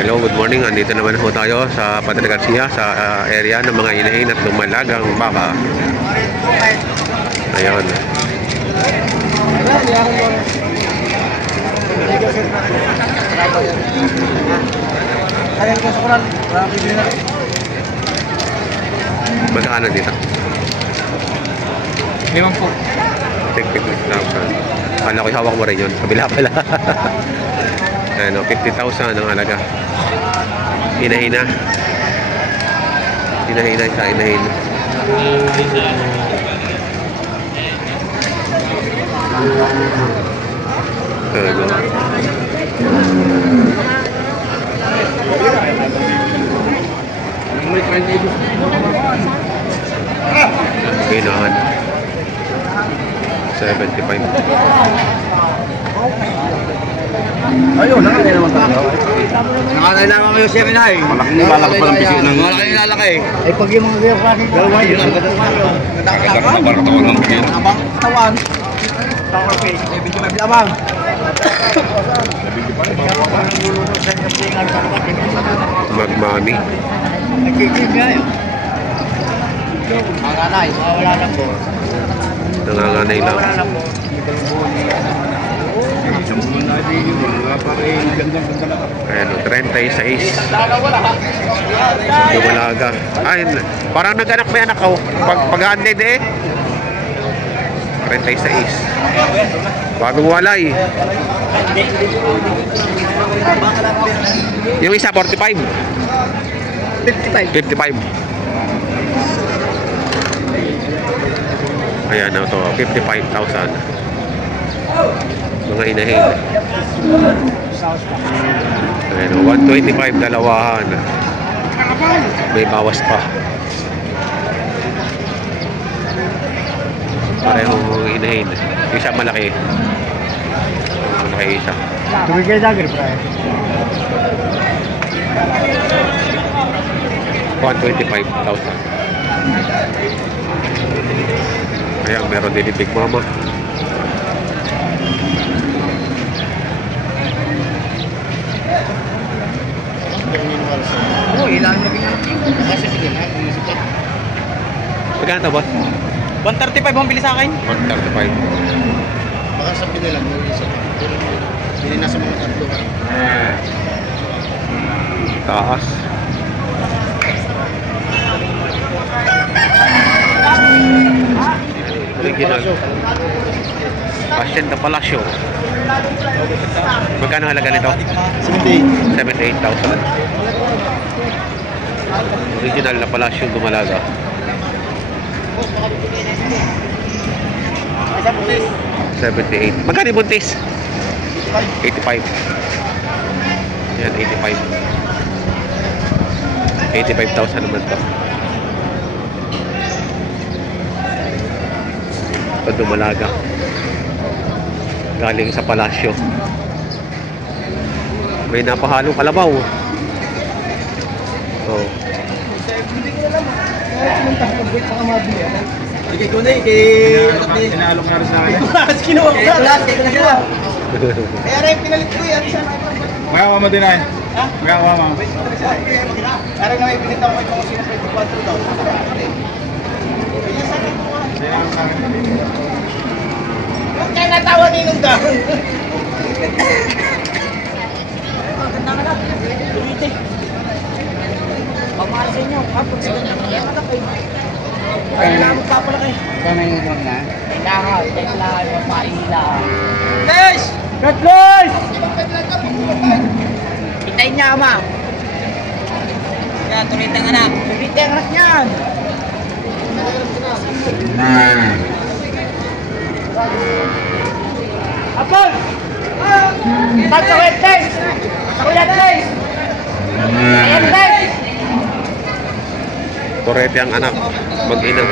Hello, good morning. Andito naman ho tayo sa Padre Garcia sa area ng mga inahin at lumalagang baka. Ayun. Magkano dito? 5 po. 50,000. Kala ko'y hawak mo rin yun. Kabila pala. Ano, 50,000 ang halaga. Hinahina. Hinahina sa hinahina. Ano? Pinahan. 75. Ayun, nakalay naman tayo. Nakalay naman kayo siya minay. Malaking nilalaki pa ng pisi ng... Malaking nilalaki. Ay pag yung mga gayo kasi dalawa yun. Nagkakaroon ng pisi. Abang tawan. Tower page. Medyo may lamang. Magmami. Nagkikig nga yun. Nanganay. Wala lang po. Nanganganay lang. Wala lang po. Ayan, 36. Lumalaga. Ay, parang nag-anak may anak ko. Pag-handed eh. 36. Bagong walay. Yung isa, 45. 55. Ayan, ito, 55,000. Mga inahin. Ayan, 125 dalawahan. May bawas pa. Parehong mga inahin. Isa malaki. Malaki isa. Tumigay dagger, pre. 125,000. Kaya meron din yung Big Mama. Oo, ilang na binanong. Kasi pinilhan. Magkano ito, boss? 135 ang bili sa akin. 135. Baka sa pinilang mo isa. Bili na sa mga tatlo. Taas. Original. Hacienda Palacio. Magkano halaga nito? 78,000. Original na Palacio Dumalaga. 78. Magkano yung buntis? 85. Yan, 85. 85,000 naman to. Ito Dumalaga. Galing sa Palacio. May napahalong kalabaw. Oh. Sige ko na eh. Inaalok na rin sa akin. Kinuha ko na. Lahat kayo na siya. Kaya rin pinalit ko yan. Magawa mo din ay. Ha? Magawa mo. Kaya nga may pinita ko kung sino 24 daw. Kaya natawa ninong daw. Maganda ka na. Tulite. Pagmahal sa inyo. Kapag sila na kaya ka kayo. Kaya na magpapalaki. Kaya may nilong na? Kailangan. Kailangan. Mapahila. Guys! God bless! Hintayin niya, ama. Kaya tulite ang anak. Tulite ang anak niyan. Apol! Sa wet test! Sa wet test! Wet test! Torete ang anak. Mag-ina.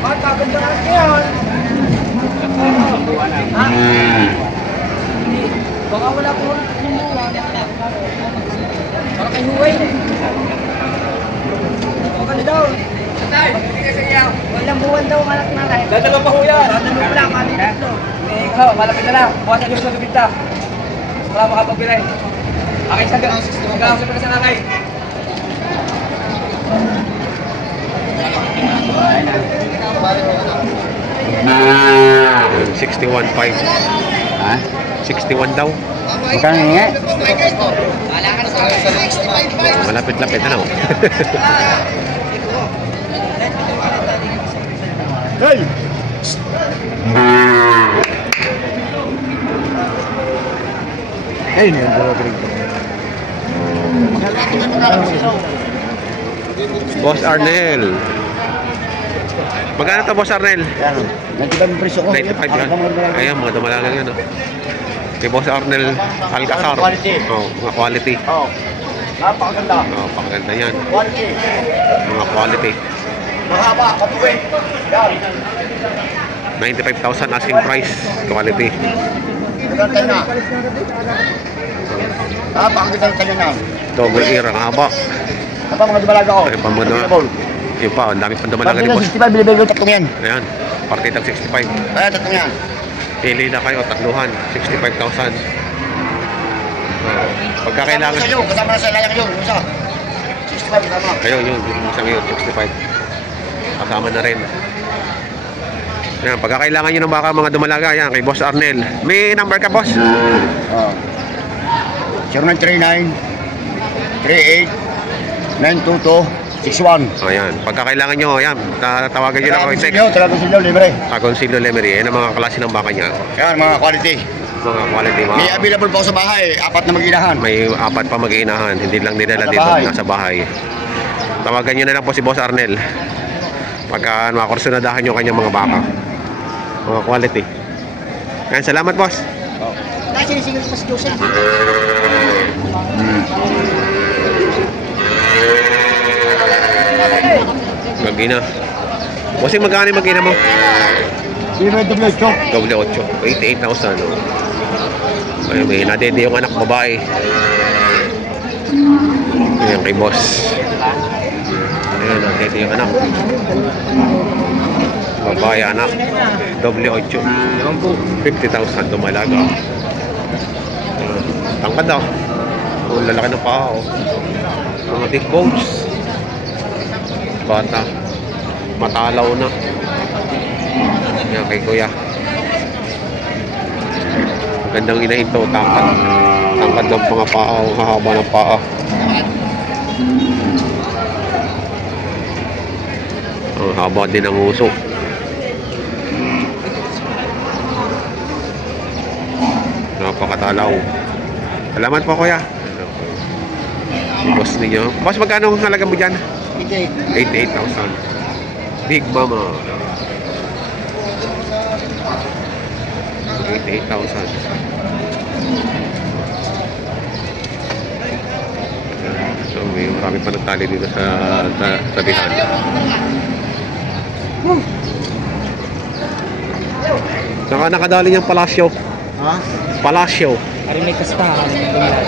Matagod na lang yun! Baka wala po lumuwan. Baka kayo huway. Baka daw. Ilang buwan daw ang anak natin. Dadalo pa ho yan. Dadalo lang, mali tatlo. Ikaw, malapit na lang. Buwasan nyo sa lubita. Para makapagbilay. Okay, sa ganang 61. Sa pala sa nanay. 61.5. Ha? 61 daw. Magkano nga? Malapit-lapit ano. Hey! Ayun yun, Boss Arnel. Magkano to, Boss Arnel? Yan. Nagtibay yung presyo ko. 95 yan. Ayan, mga dumalagan yun. Kay Boss Arnel Alcazar. Quality. Oh, mga quality. Oo. Napakaganda. Oh, pakaganda yan. Quality. Mga quality. Mahaba, katuwi. Yan. 95,000 asking price. Quality. Maganda na. Napakaganda yung kanya na. Double ear ang haba. Ano pa mga dumalaga ko? Ay, pamuno. Yung pa, ang dami pang dumalagan ni Pag Boss. 65, bilibili ko tatlong yan. Ayan, partitag 65. Kaya tatlong yan. Pili na kayo, tatluhan. 65,000. Pagkakailangan. Kasama sa iyo, kasama na sa layang yun. Isa. 65 kasama. Kayo, yun. Isang yun, 65. Kasama na rin. Ayan, pagkakailangan nyo ng baka mga dumalaga, yan, kay Boss Arnel. May number ka, Boss? Oo. 0939 38 922 61. Ayan, pagkakailangan nyo, ayan, tatawagan nyo lang ako. Talagang silyo, libre. Consilio Lemery, yan ang mga klase ng baka niya. Yan, mga quality. Mga quality, mga... May available pa ako sa bahay, 4 na mag-inahan. May 4 pa mag-iinahan, hindi lang dinala Nasa dito, bahay. nasa bahay. Tawagan nyo na lang po si Boss Arnel. Pagka makakursunadahan nyo kanyang mga baka. Mga quality. Ayan, salamat, Boss. Kasi sinisingil ko pa si Joseph. Mag-ina. Bossing, magkano yung mag-ina mo? Sino yung W8? Doble 8. 88,000. Ay, may nadede yung anak babae. Ayan kay Boss. Ayan, nadede yung anak. Babae anak. Doble 8. 50,000 dumalaga. Tangkad daw. Oh, lalaki ng paa. Oh. Mga big bones. Bata. Matalaw na. Yan kay Kuya. Magandang inahin to. Tangkad. Tangkad ng mga paa. Ang hahaba ng paa. Ang haba din ng uso. Napakatalaw. Salamat po, Kuya. Si boss ninyo. Boss, magkano ang halaga mo dyan? 88,000. Big Mama. 88,000. So, may marami pa nagtali dito sa tabihan. Saka nakadali niyang palasyo. Ha? Palasyo. Ari may kasta.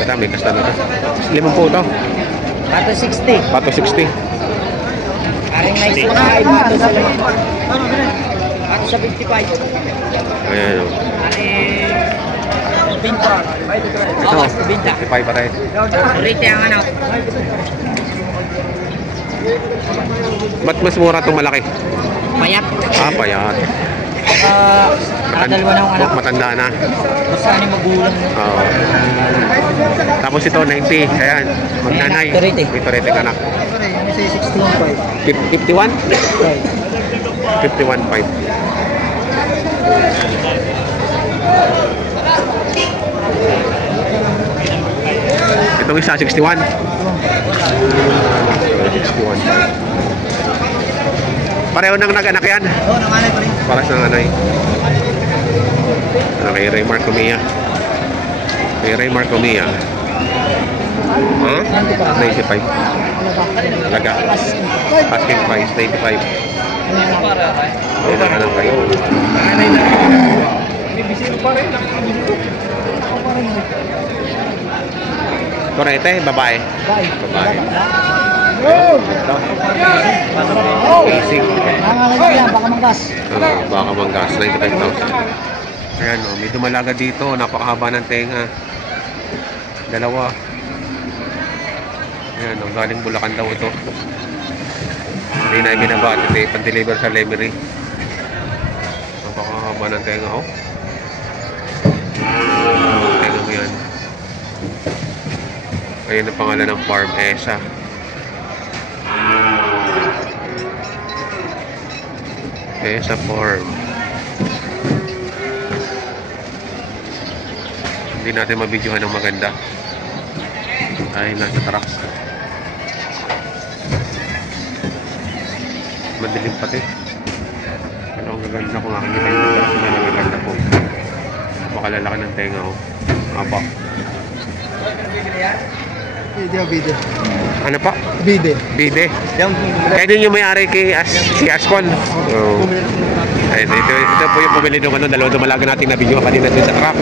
Ito, may kasta na ito. 50 po ito. Pato 60. Pato 60. Ari may sukay. Pato sa 55. Ayan o. Ari 20. Ito, Awas 20. 55 pa rin. Rite ang anak. Ba't mas mura itong malaki? Payat. Ah, payat. Nakadalwa na ang anak. Matanda na. Basta ni magulang. Oo. Tapos ito, 90. Ayan, magnanay. May May anak. 51? 51.5. Itong isa, 61. 61. Pareho nang nag-anak yan. Oo, nanganay pa rin. Para sa nanay. Kay Ray Marcomia. Kay Ray Marcomia. Ha? 95. Laga. Asking price, 95. Hindi na anak kayo. Torete, babae. Babae. Basic. Baka manggas. Baka manggas, 95,000. Ayan o, may dumalaga dito. Napakahaba ng tenga. Dalawa. Ayan, ang galing Bulacan daw ito. Hindi na ibinaba at ito pan-deliver sa Lemery. Napakahaba ng tenga, oh. Tenga mo yan. Ayun ang pangalan ng farm, ESA. ESA Farm. Hindi natin mabidyohan ng maganda ay nasa truck. Madilim pati. Pero ang gaganda kung aking kita yung truck na nagaganda po. Makalalaki ng tenga, oh. Apa. Video. Ano pa? Bide. Bide. Yung Kaya din yung may-ari kay si Ascon. Oh. Ay, ito po yung pumili ng ano, dalawang dumalaga natin na video kanina din sa truck.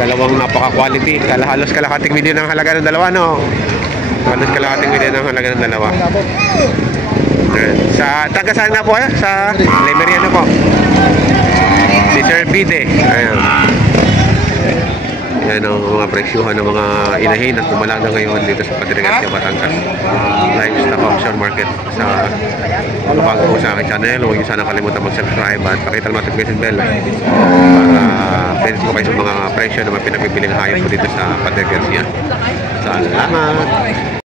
Dalawang napaka-quality. Halos kalahating video ng halaga ng dalawa, no? Halos kalahating video ng halaga ng dalawa. Ayan. Sa taga saan na po kayo? Sa Lemery ano po? Si Sir Bide. Ayan. Yan ang mga presyuhan ng mga inahin at dumalaga ngayon dito sa Padre Garcia, Batangas. Livestock auction market. Sa mga bago po sa aking channel, huwag niyo sana kalimutan mag-subscribe at pakita ang notification bell para friends po kayo sa mga presyo na mga pinapipiling hayop po dito sa Padre Garcia. Salamat!